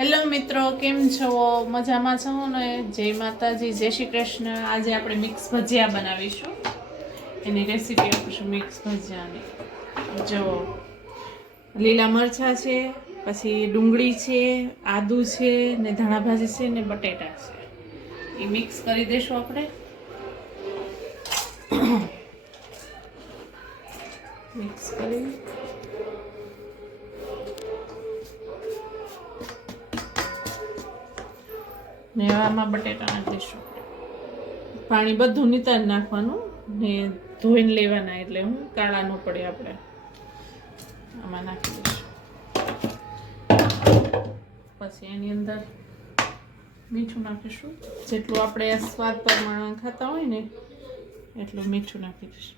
Hello મિત્રો, કેમ છો? મજામાં છો ને? જય માતાજી, જય શ્રી કૃષ્ણ. આજે આપણે મિક્સ ભજીયા બનાવીશું. એની રેસીપી આપીશું મિક્સ ભજીયાની. જો લીલા મરચાં છે, પછી ડુંગળી છે, આદુ છે ને ધાણા ભાજી છે ને બટેટા છે. એ મિક્સ કરી દઈશું આપણે. મિક્સ કરી ને આમાં બટેટા નાખી દઈશું. પાણી બધું નિતાર નાખવાનું ને ધોઈને લેવાના, એટલે હું કાળા ન પડે. આપણે આમાં નાખી દઈશું. પછી એની અંદર મીઠું નાખીશું, જેટલું આપણે સ્વાદ પ્રમાણે ખાતા હોય ને એટલું મીઠું નાખી દઈશું.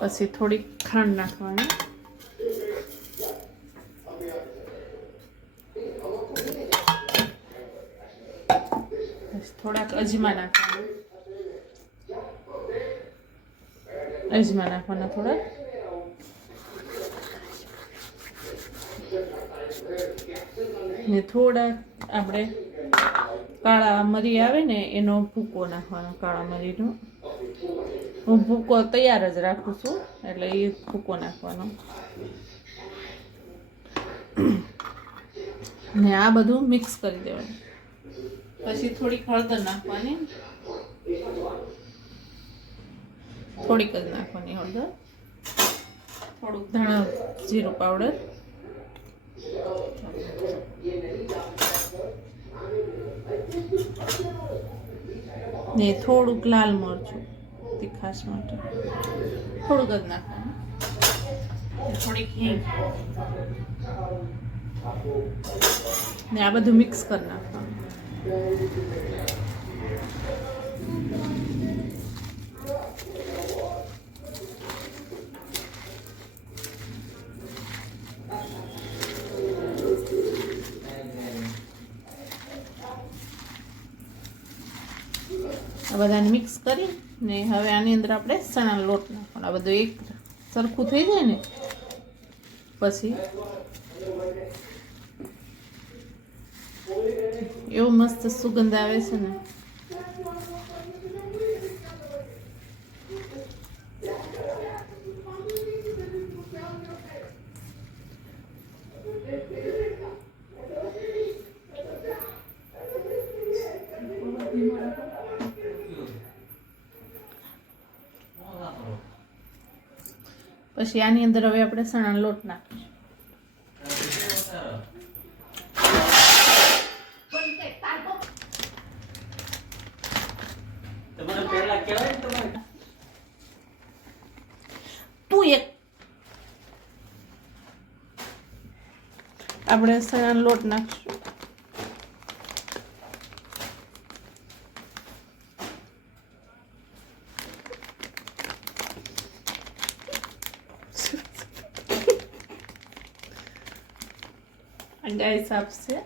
પછી થોડીક ખાંડ નાખવાની. થોડાક અજમા નાખવાના થોડાક. ને થોડાક આપણે કાળા મરી આવે ને એનો ભૂકો નાખવાનો. કાળા મરીનો હું ભૂકો તૈયાર જ રાખું છું, એટલે એ ભૂકો નાખવાનો. ને આ બધું મિક્સ કરી દેવાનું. પછી થોડીક હળદર નાખવાની, થોડીક જ નાખવાની હળદર, થોડુંક ધાણા જીરું પાવડર, ને થોડુંક લાલ મરચું તીખાશ માટે થોડુંક જ નાખવાનું. થોડીક હિંગ ને આ બધું મિક્સ કરી નાખવાનું. આ બધાને મિક્સ કરી ને હવે આની અંદર આપણે ચણાનો લોટ નાખવાનો. આ બધું એક સરખું થઈ જાય ને પછી એવો મસ્ત સુગંધ આવે છે ને. પછી આની અંદર હવે આપણે ચણાનો લોટ નાખીશું. આપણે ચણાનો લોટ નાખીશું. ગાઈસ આપશે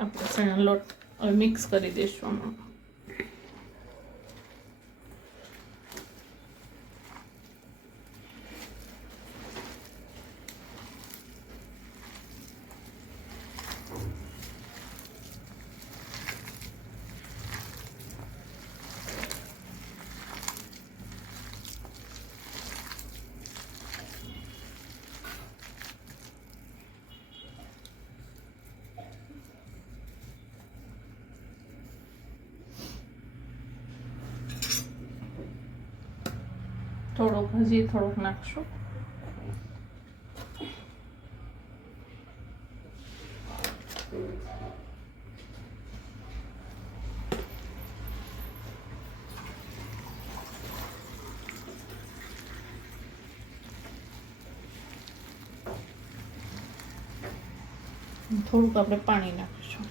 આપણે ચણાનો લોટ હવે મિક્સ કરી દઈશું આમાં. થોડુંક હજી થોડુંક નાખશું. થોડુંક આપણે પાણી નાખીશું.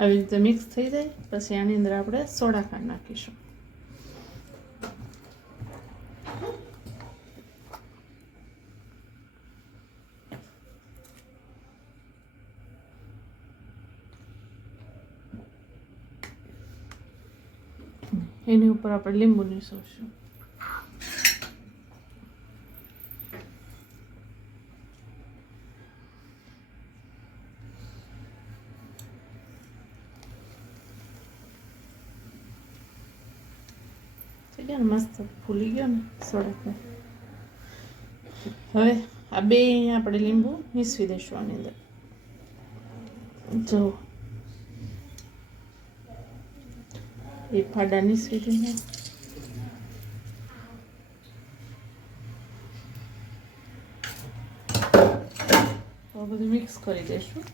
આવી રીતે મિક્સ થઈ જાય પછી આની અંદર આપણે સોડા ખાંડ નાખીશું. એની ઉપર આપણે લીંબુ નીસોવશું. મસ્ત ફૂલી ગયો ને સોડા. હવે આ બે આપણે લીંબુ નીસવી દઈશું આની અંદર. જો એ ફાડા નીસવી દઈએ. બધું મિક્સ કરી દઈશું.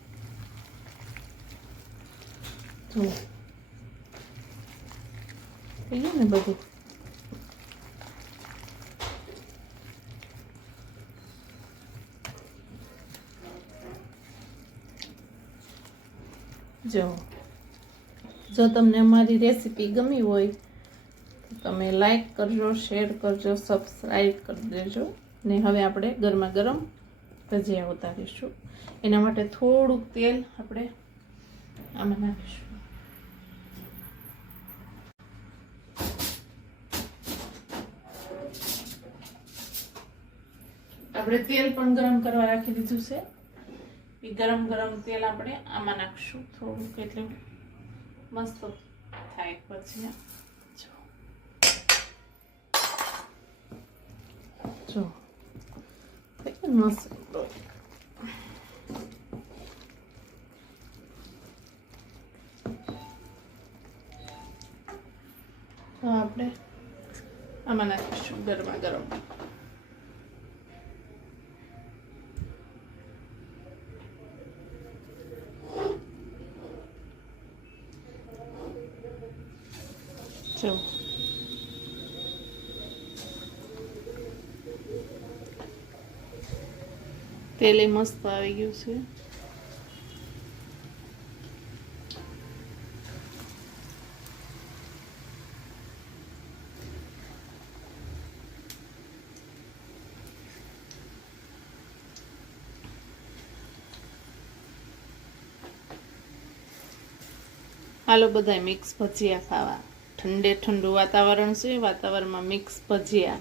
જો થઈ ગયું ને બધું. જો તમને અમારી રેસીપી ગમી હોય તો તમે લાઈક કરજો, શેર કરજો, સબસ્ક્રાઈબ કરી દેજો. ને હવે આપણે ગરમા ગરમ ભજીયા ઉતારીશું. એના માટે થોડુંક તેલ આપણે આમાં નાખીશું. આપણે તેલ પણ ગરમ કરવા રાખી દીધું છે. એ ગરમ તેલ આપણે આમાં નાખશું થોડુંક, એટલે મસ્ત થાય પછી. જો મસ્ત. તો આપણે આમાં નાખીશું ગરમા ગરમ. જો તેલ મસ્ત આવી ગયું છે. હાલો બધા મિક્સ ભજીયા ખાવા. ઠંડુ વાતાવરણ છે, વાતાવરણમાં મિક્સ ભજીયા.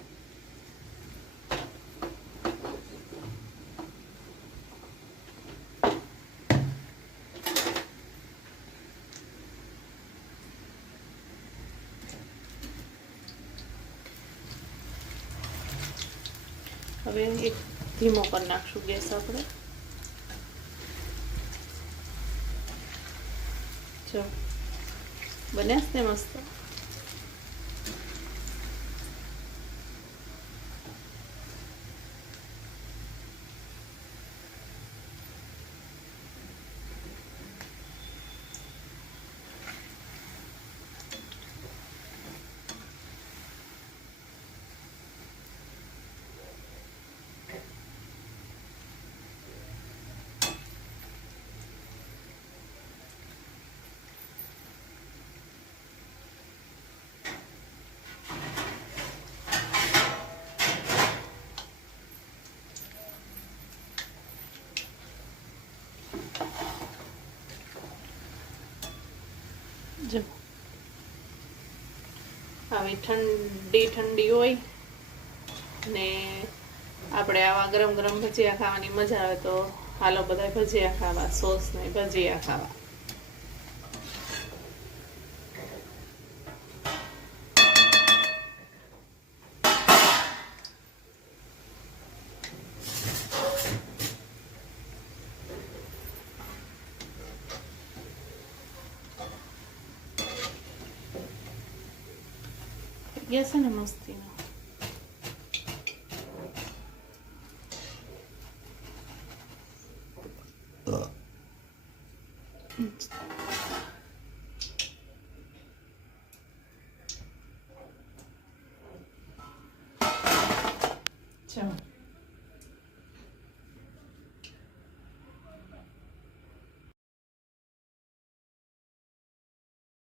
હવે એક ધીમો કરી નાખશું ગેસ આપણે. જો બન્યા છે મસ્ત. જો આવી ઠંડી હોય ને આપણે આવા ગરમ ભજીયા ખાવાની મજા આવે તો હાલો બધા ભજીયા ખાવા, સોસ ને ભજીયા ખાવા. Ya se mastino. Chao.